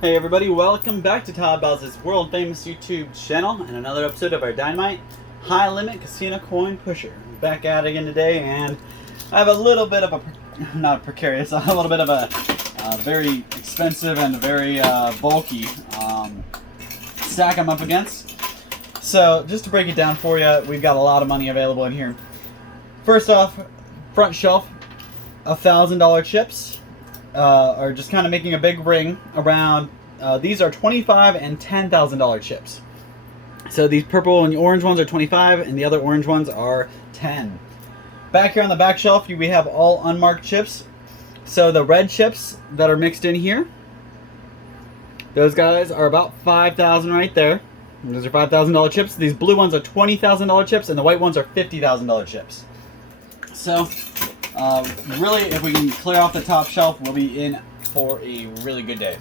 Hey everybody, welcome back to Todd Bell's world famous YouTube channel and another episode of our Dynamite High Limit Casino Coin Pusher. Back at it again today, and I have a little bit of a, not precarious, a little bit of a very expensive and very bulky stack I'm up against. So just to break it down for you, we've got a lot of money available in here. First off, front shelf, $1,000 chips. Are just kind of making a big ring around. These are $25 and $10,000 chips. So these purple and orange ones are 25, and the other orange ones are 10. Back here on the back shelf, we have all unmarked chips. So the red chips that are mixed in here, those guys are about 5,000 right there. Those are $5,000 chips. These blue ones are $20,000 chips, and the white ones are $50,000 chips. So really, if we can clear off the top shelf, we'll be in for a really good day.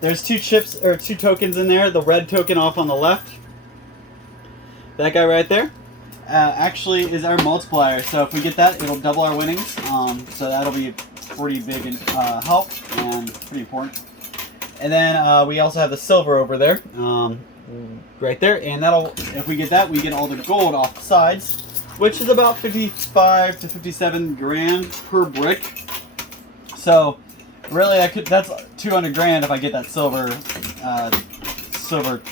There's two tokens in there. The red token off on the left, that guy right there, actually is our multiplier. So if we get that, it'll double our winnings. So that'll be a pretty big help and pretty important. And then we also have the silver over there, right there. And that'll, if we get that, we get all the gold off the sides, which is about 55 to 57 grand per brick. So really, that's 200 grand if I get that silver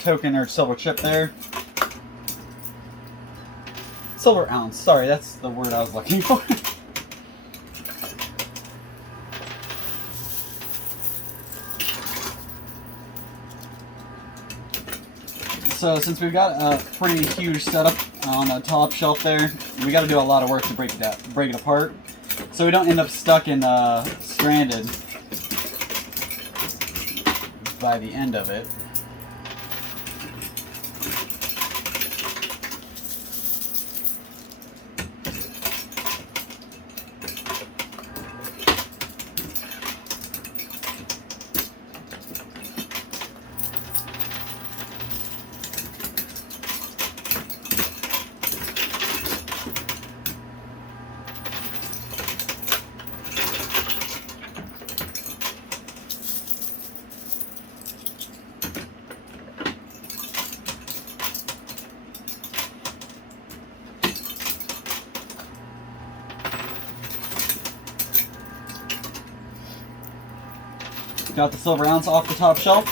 token or silver chip there. Silver ounce, sorry, that's the word I was looking for. So since we've got a pretty huge setup on the top shelf there, we got to do a lot of work to break it apart, so we don't end up stuck and stranded by the end of it. Got the silver ounce off the top shelf.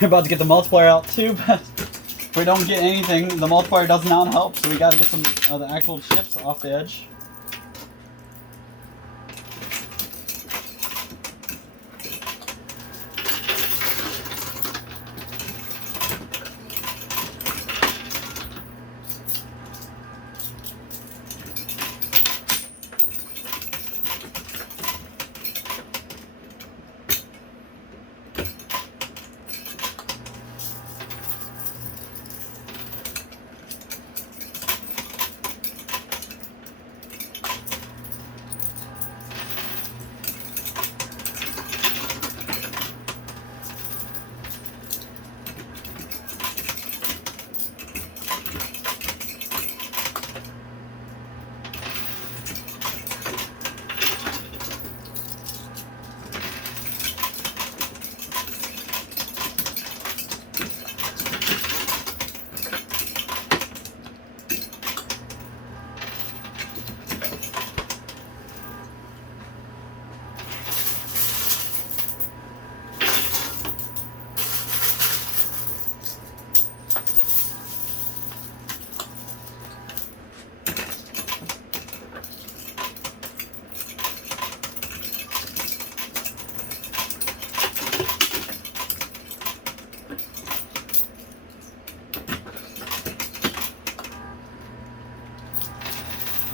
We're about to get the multiplier out too, but if we don't get anything, the multiplier does not help, so we got to get some of the actual chips off the edge.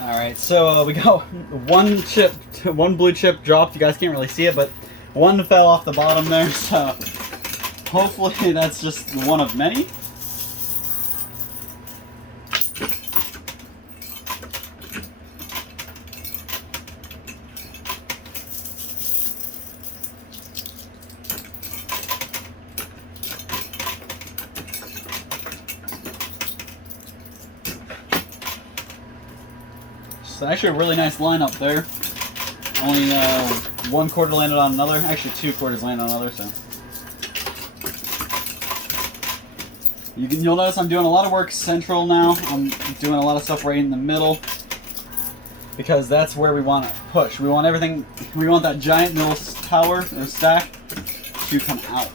Alright, so we got one blue chip dropped. You guys can't really see it, but one fell off the bottom there, so hopefully that's just one of many. So actually a really nice lineup there. Only one quarter landed on another. Actually 2 quarters landed on another, so You'll notice I'm doing a lot of work central now. I'm doing a lot of stuff right in the middle because that's where we want to push. We want everything, we want that giant middle tower or stack to come out.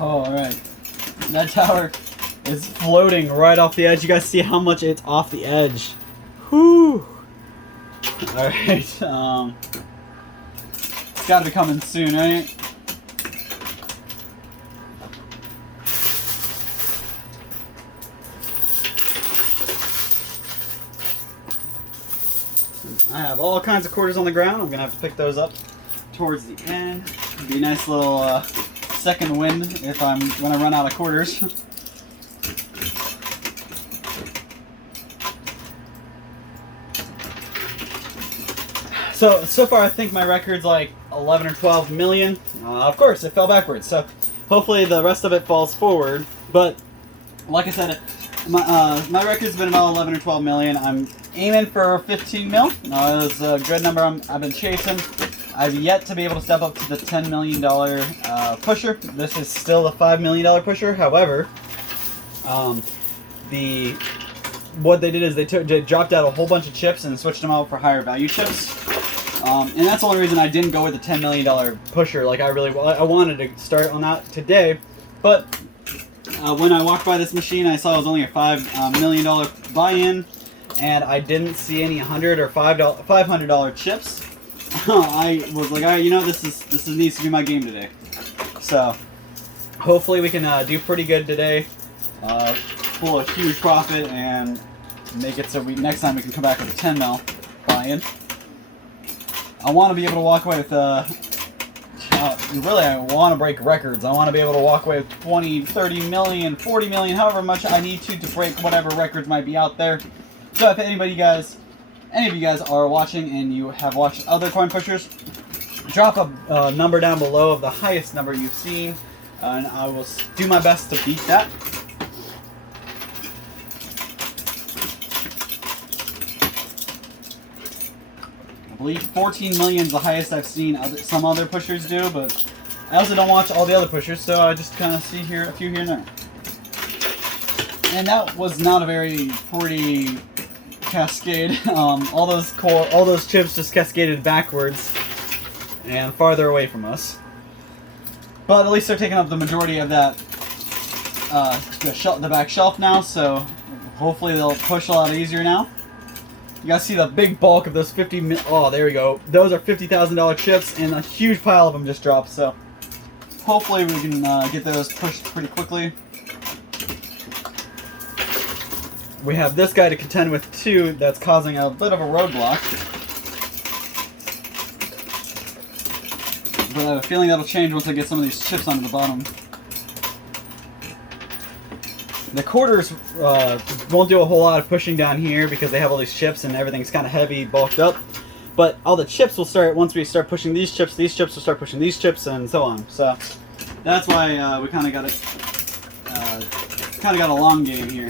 Alright, that tower is floating right off the edge. You guys see how much it's off the edge. Whew. Alright, it's gotta be coming soon, right? I have all kinds of quarters on the ground. I'm gonna have to pick those up towards the end. It'd be a nice little second wind if when I run out of quarters. So far I think my record's like 11 or 12 million. Of course it fell backwards, so hopefully the rest of it falls forward. But like I said, my record's been about 11 or 12 million. I'm aiming for 15 mil. That's a good number I've been chasing. I've yet to be able to step up to the $10 million pusher. This is still a $5 million pusher. However, what they did is they dropped out a whole bunch of chips and switched them out for higher value chips. And that's the only reason I didn't go with the $10 million pusher. Like I wanted to start on that today, but when I walked by this machine, I saw it was only a $5 million buy-in, and I didn't see any $100 or $500 chips. I was like, all right, you know, this needs to be my game today. So hopefully we can do pretty good today, pull a huge profit, and make it so next time we can come back with a 10 mil buy-in. I want to be able to walk away with really, I want to break records. I want to be able to walk away with 20, 30 million, 40 million, however much I need to break whatever records might be out there. So if any of you guys are watching and you have watched other coin pushers, drop a number down below of the highest number you've seen, and I will do my best to beat that. I believe 14 million is the highest I've seen some other pushers do, but I also don't watch all the other pushers, so I just kind of see a few here and there. And that was not a very pretty cascade. All those chips just cascaded backwards and farther away from us. But at least they're taking up the majority of that the back shelf now, so hopefully they'll push a lot easier now. You guys see the big bulk of those oh, there we go. Those are $50,000 chips, and a huge pile of them just dropped, so hopefully we can get those pushed pretty quickly. We have this guy to contend with too that's causing a bit of a roadblock. But I have a feeling that'll change once I get some of these chips onto the bottom. The quarters won't do a whole lot of pushing down here because they have all these chips and everything's kind of heavy, bulked up. But all the chips will start, once we start pushing these chips will start pushing these chips, and so on. So That's why we kind of got it, a long game here.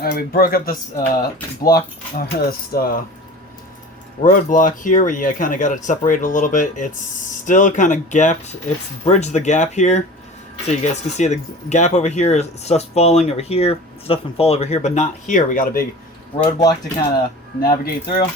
Alright, we broke up this road block here where you kind of got it separated a little bit. It's still kind of gapped. It's bridged the gap here. So you guys can see the gap over here, stuff's falling over here, stuff can fall over here, but not here. We got a big road block to kind of navigate through.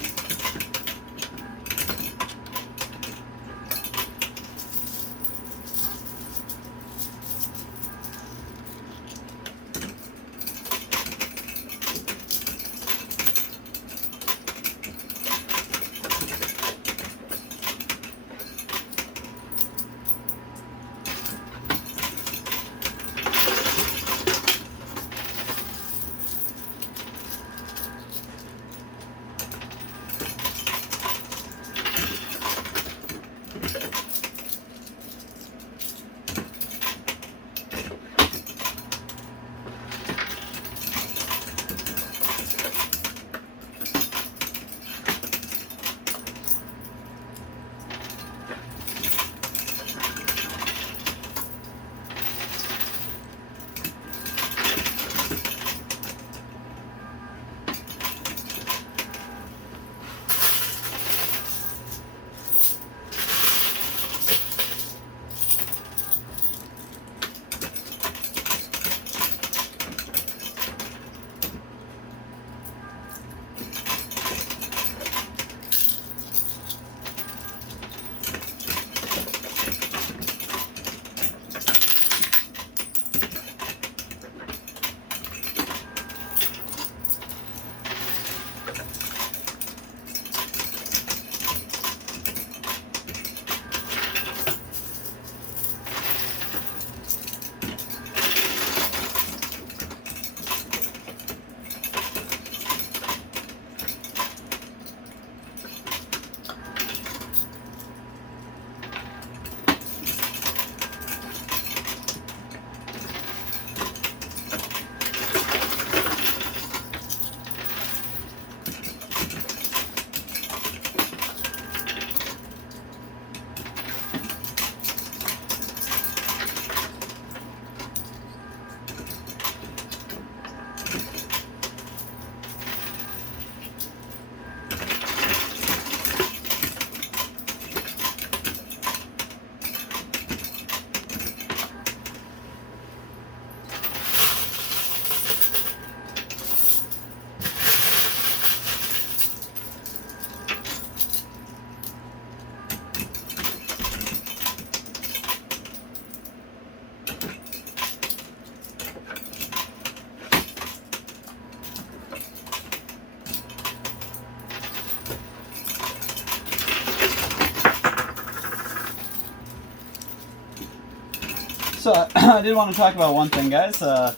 So I did want to talk about one thing, guys. So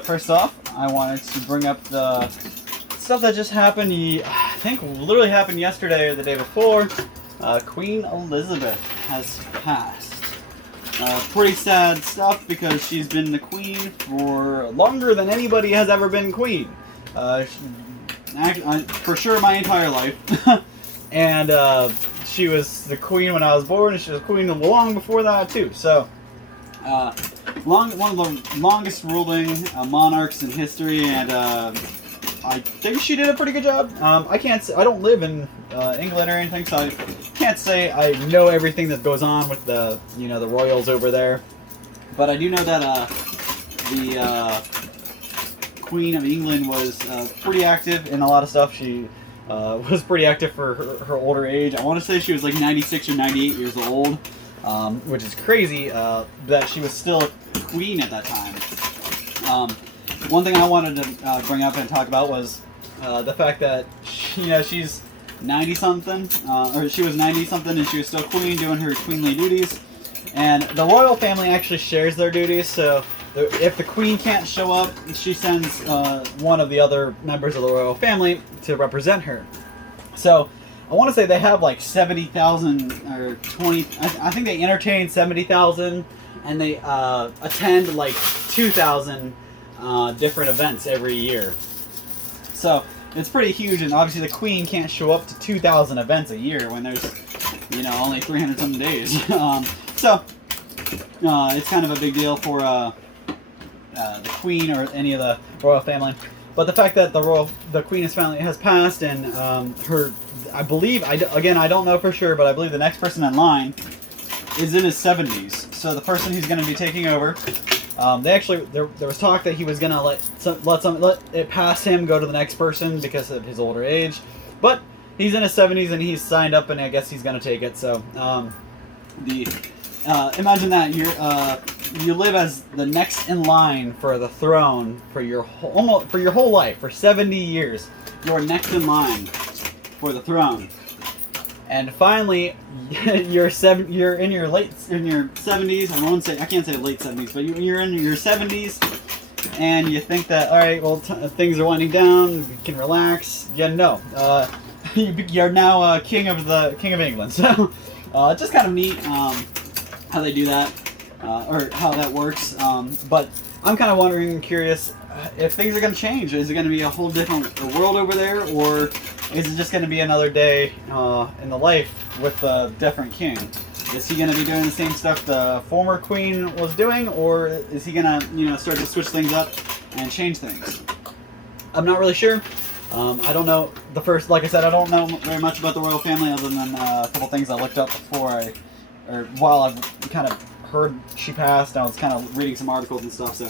first off, I wanted to bring up the stuff that just happened. I think literally happened yesterday or the day before. Queen Elizabeth has passed. Pretty sad stuff because she's been the queen for longer than anybody has ever been queen. For sure my entire life. And she was the queen when I was born, and she was queen long before that too. So, one of the longest ruling monarchs in history, and I think she did a pretty good job. I don't live in England or anything, so I can't say I know everything that goes on with the the royals over there. But I do know that the Queen of England was pretty active in a lot of stuff. She was pretty active for her older age. I want to say she was like 96 or 98 years old, which is crazy that she was still a queen at that time. One thing I wanted to bring up and talk about was the fact that she's 90-something, or she was 90-something, and she was still queen doing her queenly duties. And the royal family actually shares their duties, so if the queen can't show up, she sends one of the other members of the royal family to represent her. So I want to say they have like 70,000 or 20. I think they entertain 70,000, and they attend like 2,000 different events every year. So it's pretty huge, and obviously the queen can't show up to 2,000 events a year when there's only 300 something days. So it's kind of a big deal for the queen or any of the royal family. But the fact that the queen has passed, and I believe, again, I don't know for sure, but I believe the next person in line is in his 70s. So the person who's going to be taking over, there was talk that he was going to let it pass him, go to the next person because of his older age. But he's in his 70s and he's signed up, and I guess he's going to take it. So imagine that you live as the next in line for the throne for your whole life, for 70 years. You're next in line for the throne, and finally you're in your 70s. I can't say late 70s, but you're in your 70s, and you think that, all right, well, things are winding down, you can relax. Yeah, no, you're now king of England. So it's just kind of neat how they do that, or how that works. But I'm kind of wondering and curious if things are going to change. Is it going to be a whole different world over there, or is it just going to be another day in the life with a different king? Is he going to be doing the same stuff the former queen was doing, or is he going to start to switch things up and change things? I'm not really sure. I don't know like I said, I don't know very much about the royal family other than a couple things I looked up while I've kind of heard she passed. I was kind of reading some articles and stuff, so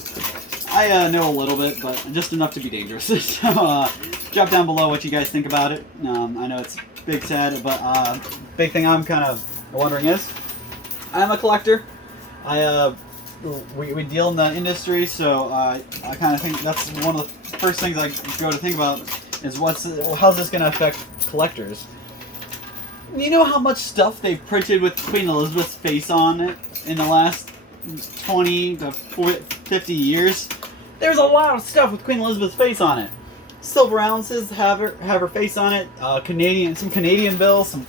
I know a little bit, but just enough to be dangerous. So drop down below what you guys think about it. I know it's big sad, but big thing I'm kind of wondering is, I'm a collector. We deal in the industry, so I kind of think that's one of the first things I go to think about is how's this going to affect collectors. You know how much stuff they've printed with Queen Elizabeth's face on it in the last 20 to 50 years? There's a lot of stuff with Queen Elizabeth's face on it. Silver ounces have her face on it. Some Canadian bills, and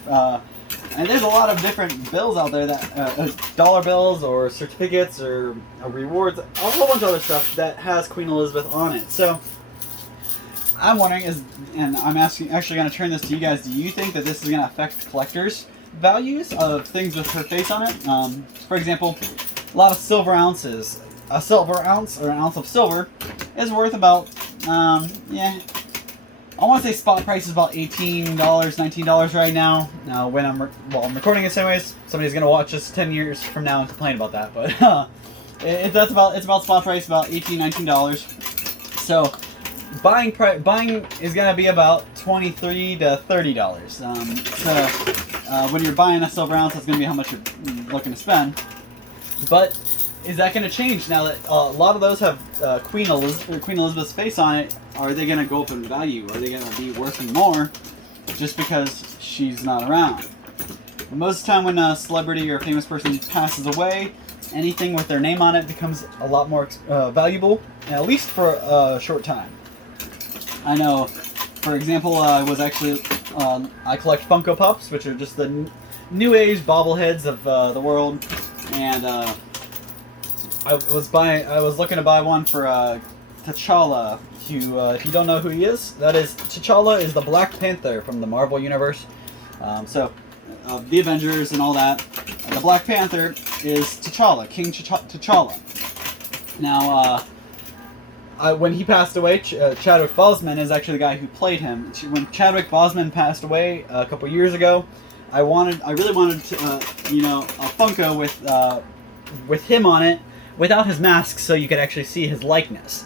there's a lot of different bills out there that dollar bills or certificates or rewards, a whole bunch of other stuff that has Queen Elizabeth on it. So I'm wondering, and I'm actually going to turn this to you guys, do you think that this is going to affect collectors' values of things with her face on it? For example, a lot of silver ounces. A silver ounce, or an ounce of silver, is worth about, I want to say spot price is about $18, $19 right now. When I'm recording this anyways, somebody's going to watch this 10 years from now and complain about that, but it's about spot price, about $18, $19. So buying is going to be about $23 to $30. So when you're buying a silver ounce, that's going to be how much you're looking to spend. But is that going to change now that a lot of those have Queen Elizabeth's face on it? Are they going to go up in value? Are they going to be worth more just because she's not around? But most of the time when a celebrity or a famous person passes away, anything with their name on it becomes a lot more valuable, at least for a short time. I know, for example, I collect Funko Pops, which are just the new age bobbleheads of the world, and I was looking to buy one for T'Challa. If you don't know who he is, T'Challa is the Black Panther from the Marvel Universe. The Avengers and all that. The Black Panther is T'Challa, King T'Challa. Now, when he passed away, Chadwick Boseman is actually the guy who played him. When Chadwick Boseman passed away a couple years ago, I really wanted to, a Funko with him on it, without his mask, so you could actually see his likeness.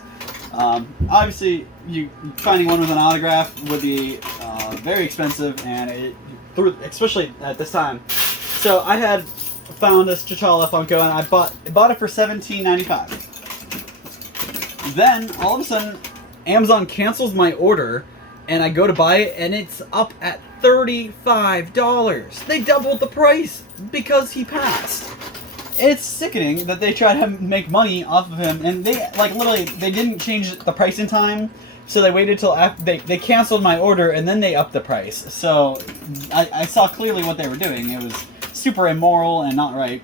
Obviously, finding one with an autograph would be very expensive, and especially at this time. So I had found this T'Challa Funko, and I bought it for $17.95. Then all of a sudden, Amazon cancels my order, and I go to buy it, and it's up at $35. They doubled the price because he passed. It's sickening that they try to make money off of him, and they literally they didn't change the price in time, so they waited till after they canceled my order, and then they upped the price. So I saw clearly what they were doing. It was super immoral and not right.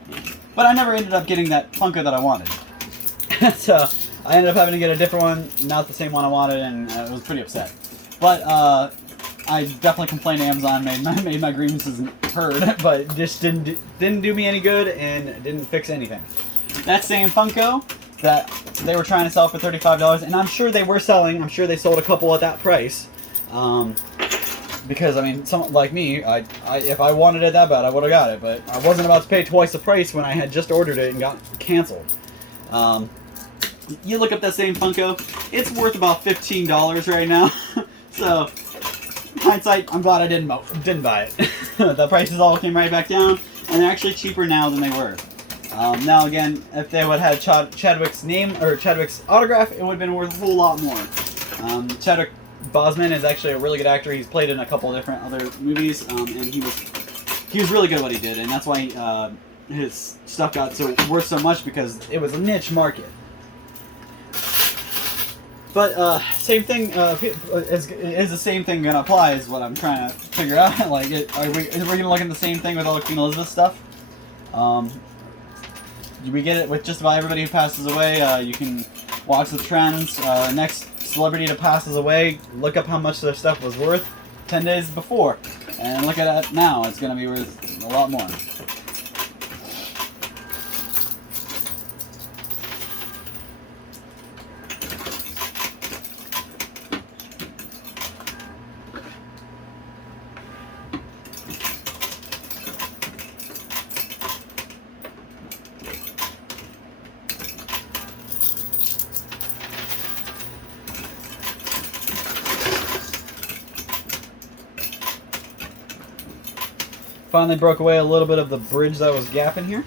But I never ended up getting that Funko that I wanted. So I ended up having to get a different one, not the same one I wanted, and I was pretty upset. But I definitely complained to Amazon, made my grievances heard, but it just didn't do me any good and didn't fix anything. That same Funko that they were trying to sell for $35, and I'm sure they were selling. I'm sure they sold a couple at that price. Because I mean, someone like me, if I wanted it that bad, I would have got it. But I wasn't about to pay twice the price when I had just ordered it and got canceled. You look up that same Funko, it's worth about $15 right now. So, hindsight, I'm glad I didn't buy it. The prices all came right back down, and they're actually cheaper now than they were. Now again, if they would have had Chadwick's name or Chadwick's autograph, it would have been worth a whole lot more. Chadwick Boseman is actually a really good actor. He's played in a couple of different other movies, and he was really good at what he did, and that's why his stuff got worth so much, because it was a niche market. But same thing is the same thing gonna apply? Is what I'm trying to figure out. Are we gonna look at the same thing with all the Queen Elizabeth stuff? We get it with just about everybody who passes away. You can watch the trends. Next celebrity that passes away, look up how much their stuff was worth 10 days before, and look at it now. It's gonna be worth a lot more. Finally broke away a little bit of the bridge that was gapping here.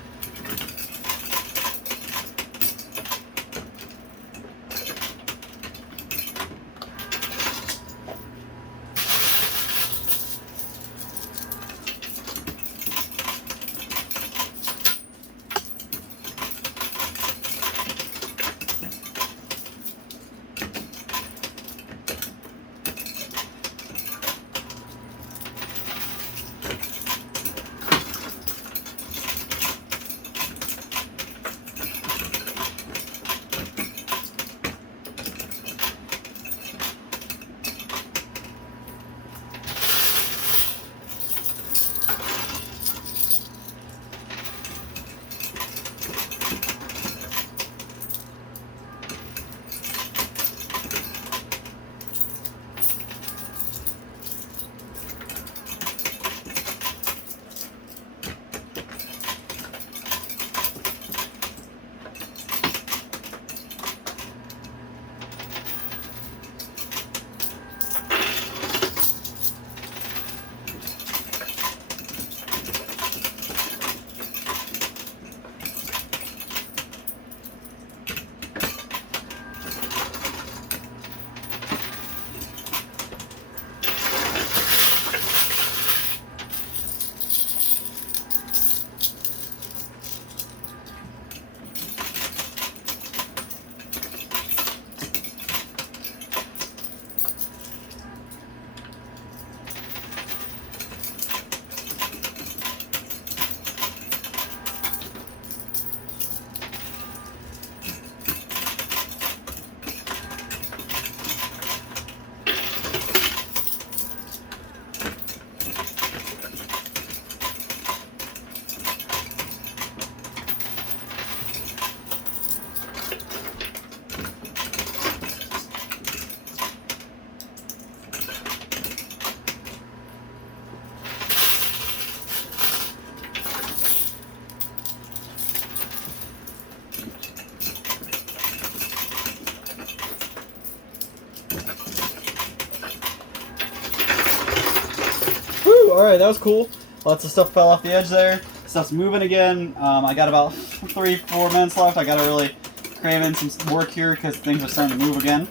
alright, that was cool. Lots of stuff fell off the edge there. Stuff's moving again. I got about 3-4 minutes left. I gotta really cram in some work here because things are starting to move again.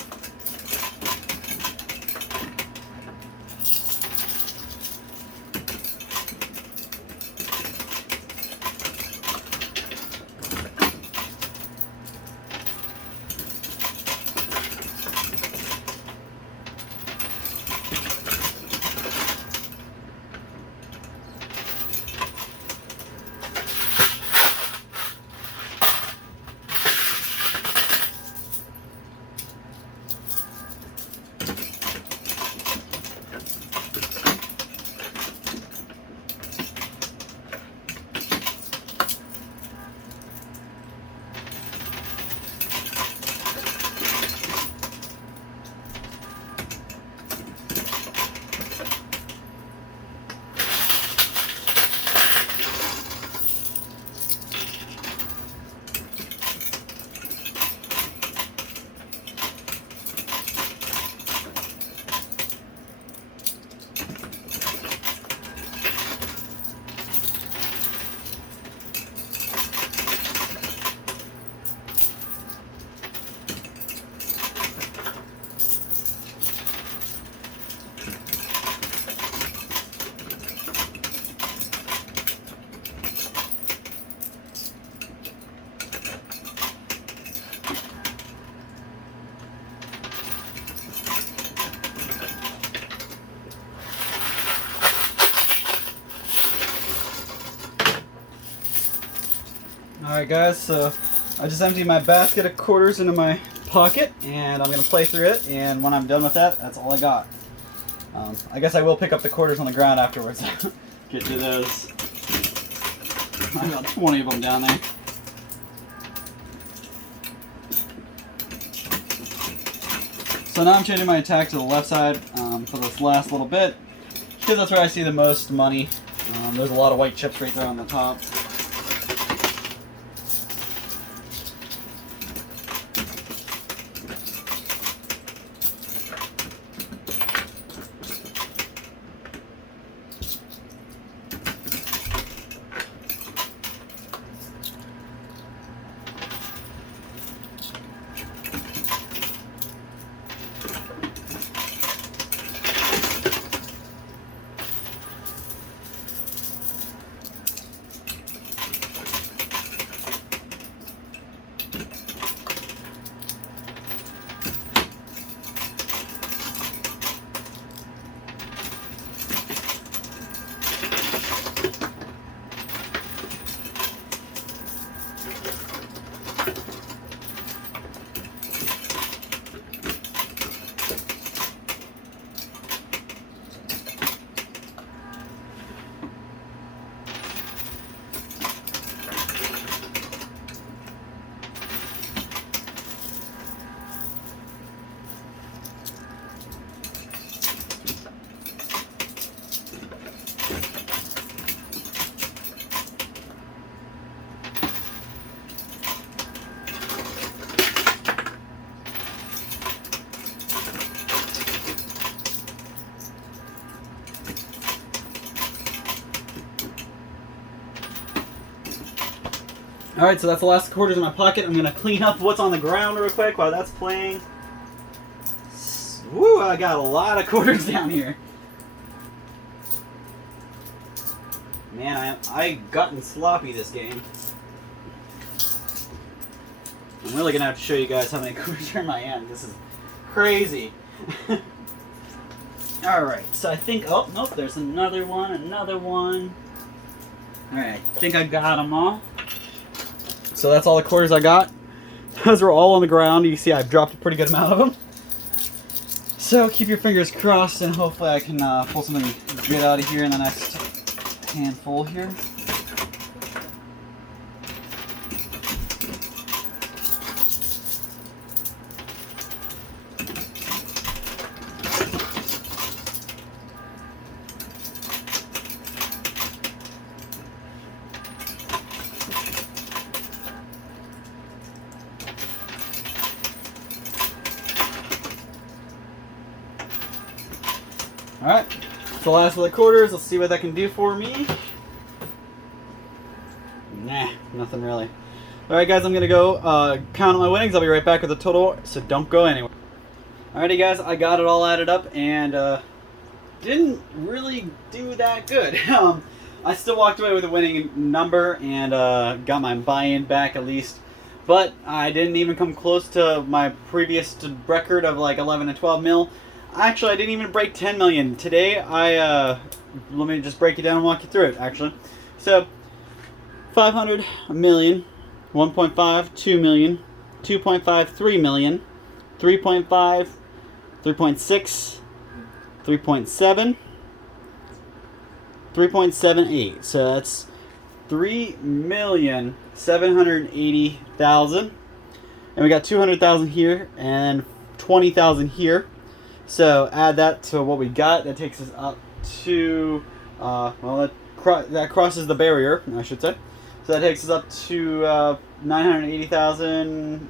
Alright guys, so I just emptied my basket of quarters into my pocket and I'm going to play through it, and when I'm done with that, that's all I got. I guess I will pick up the quarters on the ground afterwards. Get to those. I got 20 of them down there. So now I'm changing my attack to the left side for this last little bit, because that's where I see the most money. There's a lot of white chips right there on the top. Alright, so that's the last quarters in my pocket. I'm going to clean up what's on the ground real quick while that's playing. Woo, I got a lot of quarters down here. Man, I gotten sloppy this game. I'm really going to have to show you guys how many quarters are in my hand. This is crazy. Alright, so I think, oh, nope, there's another one. Alright, I think I got them all. So that's all the quarters I got. Those are all on the ground. You see I've dropped a pretty good amount of them. So keep your fingers crossed and hopefully I can pull something good out of here in the next handful here. Alright, the last of the quarters. Let's see what that can do for me. Nah, nothing really. Alright guys, I'm going to go count my winnings. I'll be right back with the total, so don't go anywhere. Alrighty guys, I got it all added up and didn't really do that good. I still walked away with a winning number and got my buy-in back at least. But I didn't even come close to my previous record of like 11 and 12 mil. Actually, I didn't even break 10 million. Today, let me just break it down and walk you through it, actually. So, 500 million, 1.5, 2 million, 2.5, 3 million, 3.5, 3.6, 3.7, 3.78. So that's 3,780,000. And we got 200,000 here and 20,000 here. So add that to what we got. That takes us up to, well, that crosses the barrier, I should say. So that takes us up to 980,000.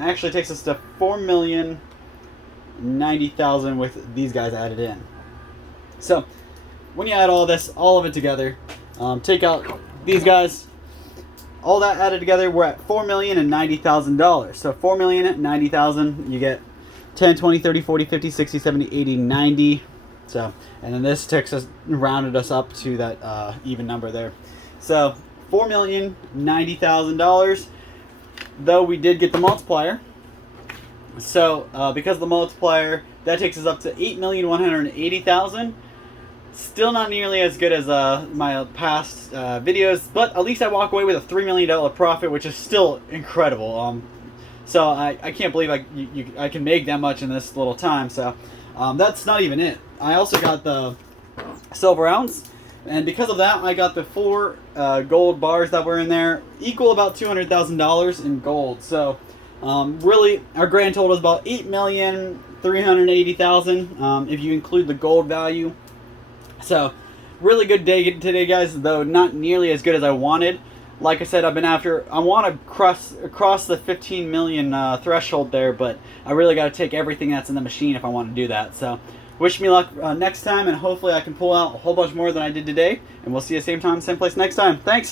Actually takes us to 4,090,000 with these guys added in. So when you add all this, all of it together, take out these guys, all that added together, we're at $4,090,000. So $4,090,000, you get 10, 20, 30, 40, 50, 60, 70, 80, 90. So, and then this takes us, rounded us up to that even number there. So $4,090,000, though we did get the multiplier. So because of the multiplier, that takes us up to 8,180,000. Still not nearly as good as my past videos, but at least I walk away with a $3 million profit, which is still incredible. So I can't believe I can make that much in this little time. So that's not even it. I also got the silver ounce, and because of that, I got the 4 gold bars that were in there, equal about $200,000 in gold. So really, our grand total is about 8,380,000 if you include the gold value. So really good day today, guys, though not nearly as good as I wanted. Like I said, I want to cross the 15 million threshold there, but I really got to take everything that's in the machine if I want to do that. So wish me luck next time, and hopefully I can pull out a whole bunch more than I did today. And we'll see you same time, same place next time. Thanks.